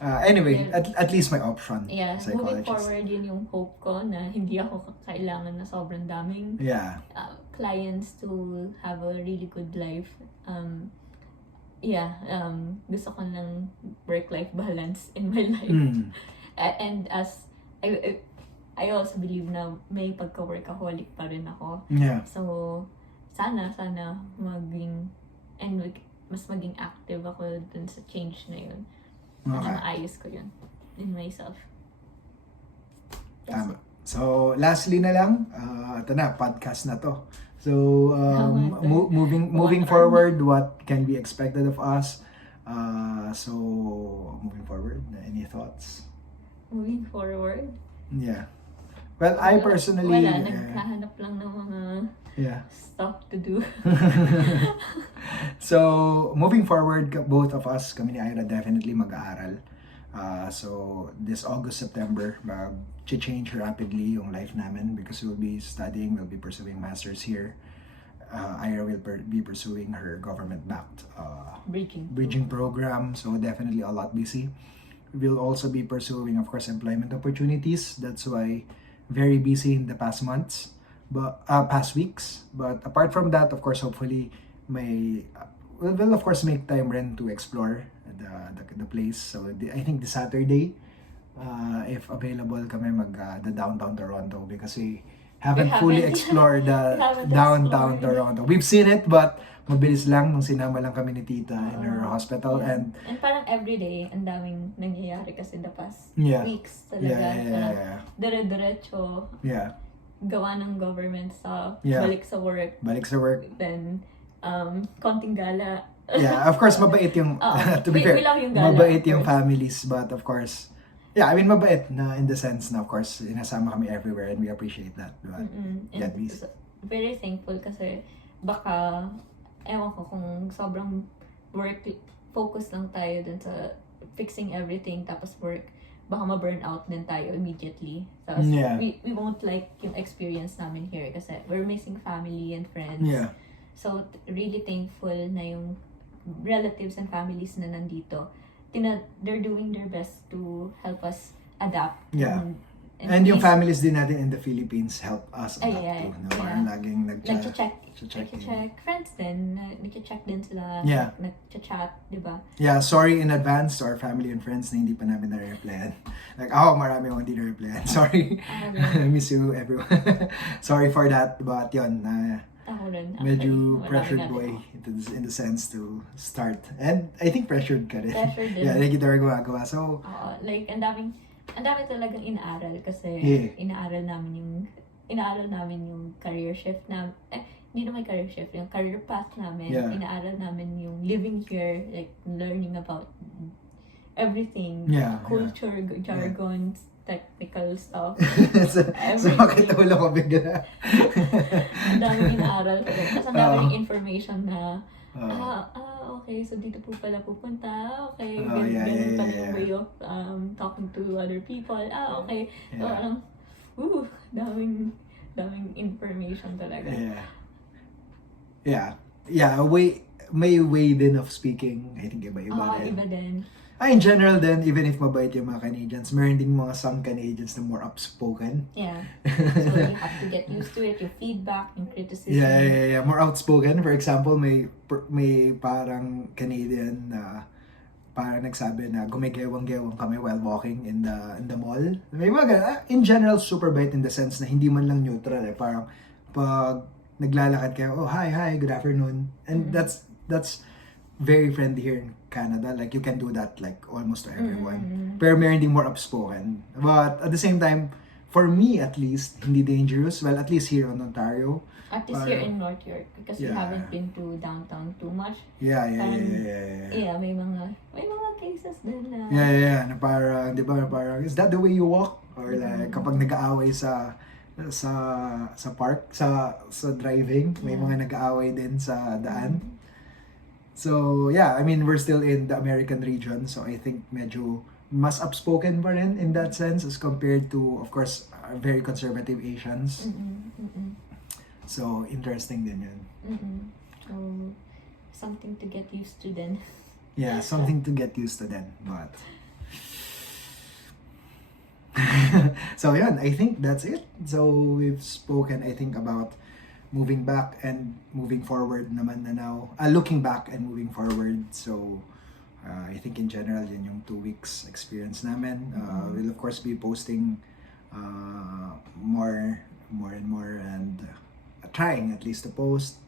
anyway, Yeah. at least may option. Yeah, moving Psychologist. forward, yun yung hope ko na hindi ako kailangan na sobrang daming Yeah. clients to have a really good life. Gusto ko ng work-life balance in my life. And as I also believe na may pagka-workaholic pa rin ako. Yeah. So, sana maging mas maging active ako dun sa change na yun. Okay. Maayos ko yun in myself. That's Tama. So, lastly na lang, ito na, podcast na to. So, moving forward, what can be expected of us? So, moving forward, any thoughts? Moving forward? Yeah. Well, I personally... Wala, naghahanap lang ng mga stuff to do. So, moving forward, both of us, kami ni Ira, definitely mag-aaral. So, this August, September, mag-change rapidly yung life namin because we'll be studying, we'll be pursuing masters here. Ira will be pursuing her government-backed bridging program, so definitely a lot busy. We'll also be pursuing, of course, employment opportunities. That's why very busy in the past months, but past weeks. But apart from that, of course, hopefully, we'll of course make time rin to explore the place. So I think this Saturday, if available, kami the downtown Toronto because we haven't fully explored the downtown Toronto. We've seen it, but mabilis lang nung sinama lang kami ni Tita in her hospital. Yeah. And parang everyday, ang daming nangyayari kasi the past weeks talaga. Yeah. Dire-diretso. Yeah. Gawa ng government sa balik sa work. Then, konting gala. Yeah, of course, mabait yung, to be fair, yung gala, mabait yung families, but of course, yeah, I mean, mabait na in the sense na, of course, inasama kami everywhere and we appreciate that. But, and very thankful kasi baka, ewan ko kung sobrang work, focus lang tayo dun sa fixing everything, tapos work, baka ma-burn out din tayo immediately. Tapos we won't like yung experience namin here kasi we're missing family and friends. Yeah. So, really thankful na yung relatives and families na nandito. They're doing their best to help us adapt. Yeah. And yung families din natin in the Philippines help us adapt too. Na parang laging nag-check. Friends din. Nag-check din sila. Yeah. Nag-chat, di ba? Yeah, sorry in advance to our family and friends na hindi pa namin na-replyan. Like, marami akong hindi na-replyan. Sorry. I miss you, everyone. Sorry for that. But yun, ako rin. Medyo pressured boy in the sense to start. And I think pressured ka rin. Pressured din. Yeah, like ito rin gumagawa. So, like, ang dami talagang inaaral kasi inaaral namin yung career shift na hindi naman career shift, yung career path namin. Inaaral namin yung living here, like learning about everything, culture, jargons, technical stuff. so makitulong ko bigla. Ang daming inaaral. Tapos ang daming information na okay, so dito po pala pupunta. Okay, ganun pala yung way of talking to other people. Okay. So, daming information talaga. Yeah, may way din of speaking. I think iba-iba din. Iba din. In general then, even if mabait yung mga Canadians, meron din mga some Canadians na more outspoken. Yeah. So you have to get used to it, yung feedback, yung criticism. Yeah. More outspoken. For example, may parang Canadian na parang nagsabi na gumigewang-gewang kami while walking in the mall. May mga in general, super bait in the sense na hindi man lang neutral eh. Parang pag naglalakad kayo, hi, good afternoon. And that's very friendly here in Canada. Like, you can do that like almost to everyone. Pero meron din more upspoken. But at the same time, for me at least, hindi dangerous. Well, at least here in Ontario. At least here in North York. Because we haven't been to downtown too much. Yeah. Yeah, may mga cases din na... Yeah. Na parang, di ba, parang, is that the way you walk? Or like, kapag nag-aaway sa park, sa driving, may mga nag-aaway din sa daan. So, yeah, I mean, we're still in the American region, so I think medyo mas upspoken pa rin in that sense as compared to, of course, very conservative Asians. So, interesting din yun. So, something to get used to then. Yeah, something to get used to then. But so yun, I think that's it. So we've spoken, I think, about moving back and moving forward naman na now. Looking back and moving forward. So I think in general, yun yung 2 weeks experience namin. We'll of course be posting more and more and trying at least to post.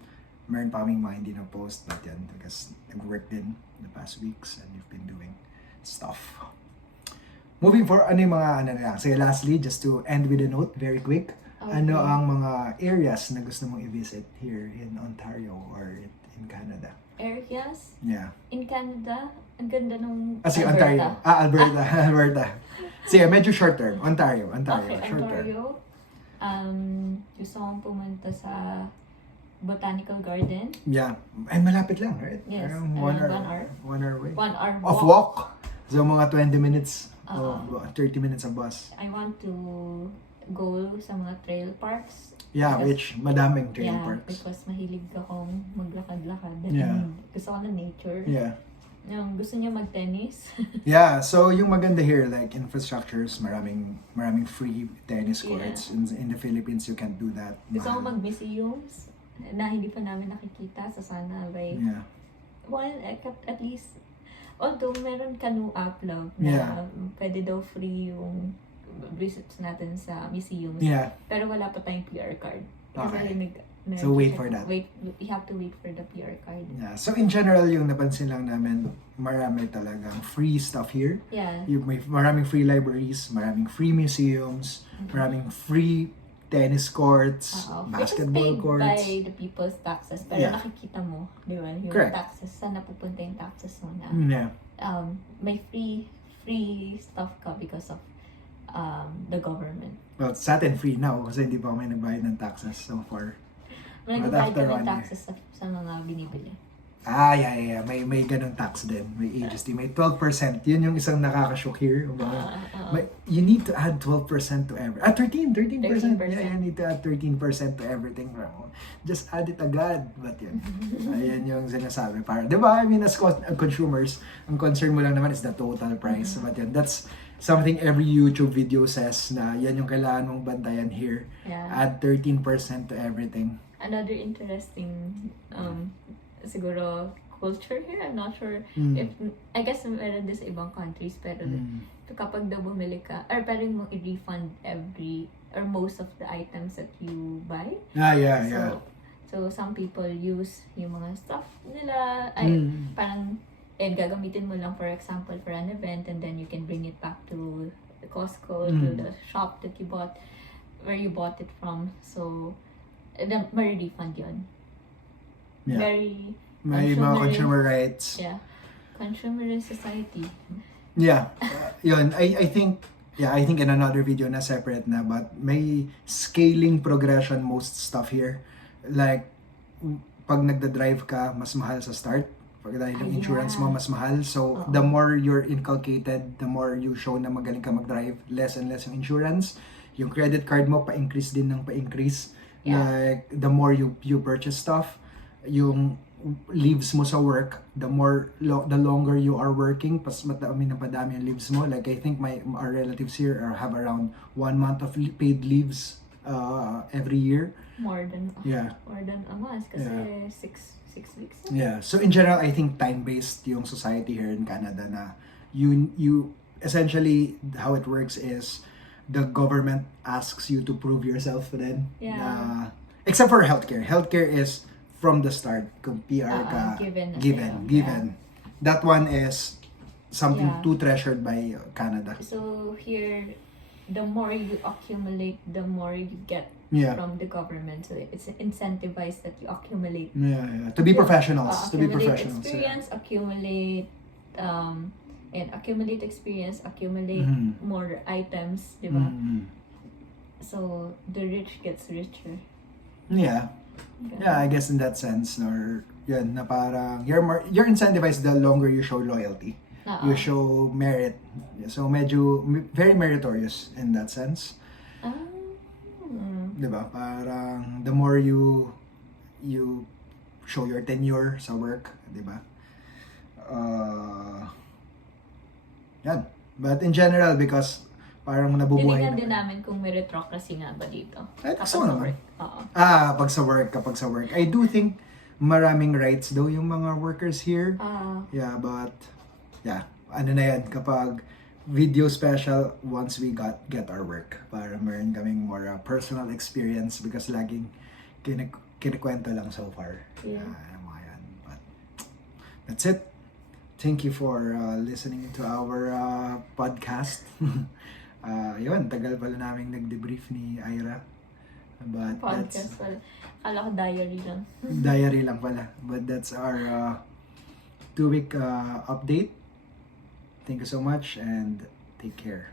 Meron pa kaming mga hindi na post, but yan, because nag-work din the past weeks and we've been doing stuff. Moving for ano yung mga ano na lang. So lastly, just to end with a note, very quick. Okay. Ano ang mga areas na gusto mong i-visit here in Ontario or in Canada? Areas? Yeah. In Canada, ang ganda nung Sige, Alberta. Ontario. Alberta. Alberta. Sige, medyo short term. Ontario. Okay, Short term. Ontario. Gusto kong pumunta sa Botanical Garden. Yeah. Ay, malapit lang, right? Yes. Around 1 hour. 1 hour away. 1 hour Of walk. So, mga 20 minutes. Uh-huh. 30 minutes of bus. I want to go sa mga trail parks. Yeah, Because- which madaming trail Yeah, parks. because mahilig akong maglakad-lakad. Yeah. Gusto ko ng nature. Yeah. Yung gusto niya mag-tennis. Yeah, so yung maganda here, like infrastructures, maraming free tennis courts. In the Philippines, you can't do that. Gusto ko Mahal. mag-museums na hindi pa namin nakikita. So sana by Yeah. at least, although meron canoe app lang Yeah. na pwede daw free yung visits natin sa museums. Yeah. Pero wala pa tayong PR card. Kasi Okay. meron So, wait siya- for that. You have to wait for the PR card. Yeah. So in general, yung napansin lang namin, marami talagang free stuff here. Yeah. May maraming free libraries, maraming free museums, maraming free tennis courts, basketball It is paid courts. by the people's taxes. Pero Yeah. nakikita mo, di ba? Yung Correct. taxes, saan napupunta yung taxes mo na. Yeah. May free stuff ka because of the government. Well, sa atin free now kasi hindi pa kami nagbayad ng taxes so far. Nagbayad after ka ng 1 year. taxes sa mga binibili. Yeah. May ganun tax din. May HST. May 12%. Yun yung isang nakaka-shock here. You need to add 12% to every... 13%. 13%. Yeah, you need to add 13% to everything. Just add it agad. But yun. Ayan yung sinasabi. Para, di ba? I mean, as consumers, ang concern mo lang naman is the total price. But yun, that's something every YouTube video says na yan yung kailangan mong bantayan here. Yeah. Add 13% to everything. Another interesting siguro culture here. I'm not sure if I guess meron din sa ibang countries pero kapag daw bumili ka or pwede mo i-refund every or most of the items that you buy. Yeah. So some people use yung mga stuff nila parang gagamitin mo lang for example for an event and then you can bring it back to the Costco to the shop that you bought where you bought it from. So ma-refund yun. Yeah. Very May mga consumer rights. Yeah. Consumerist society. Yeah. Yun. I think in another video na separate na, but may scaling progression most stuff here. Like, pag nagda-drive ka, mas mahal sa start. Pag dahil yung insurance mo, mas mahal. So, the more you're inculcated, the more you show na magaling ka mag-drive, less and less yung insurance. Yung credit card mo, pa-increase din ng pa-increase. Yeah. Like, the more you purchase stuff, yung leaves mo sa work, the longer you are working, pas madami yung leaves mo. Like, I think our relatives here have around 1 month of paid leaves every year. More than a month kasi 6 weeks. Yeah. So in general, I think time-based yung society here in Canada na you essentially how it works is the government asks you to prove yourself then. Yeah. Except for healthcare. Healthcare is from the start, kung PR ka, given. Yeah. That one is something Yeah. too treasured by Canada. So here, the more you accumulate, the more you get Yeah. from the government. So it's incentivized that you accumulate. Yeah. To be professionals. To be Accumulate professionals. experience, accumulate experience, accumulate more items, di ba? So the rich gets richer. Yeah. Yeah, I guess in that sense, or yun, na parang you're incentivized the longer you show loyalty. You show merit. So medyo very meritorious in that sense. Diba? Parang the more you show your tenure sa work, diba? Yan. But in general, because parang nabubuhay Tinignan din naman. namin kung may retrocracy nga ba dito. Ay, Kapag gusto ko sa naman. work. Oo. Kapag sa work. I do think maraming rights daw yung mga workers here. Yeah, but yeah, ano na yan, kapag video special once we get our work para meron kaming more personal experience because laging kinikwento lang so far. Yeah. Mga yan. But that's it. Thank you for listening to our podcast. Yun, tagal pala naming nag-debrief ni Ira. But Podcast pala. Kala ko diary lang. diary lang pala. But that's our 2-week update. Thank you so much and take care.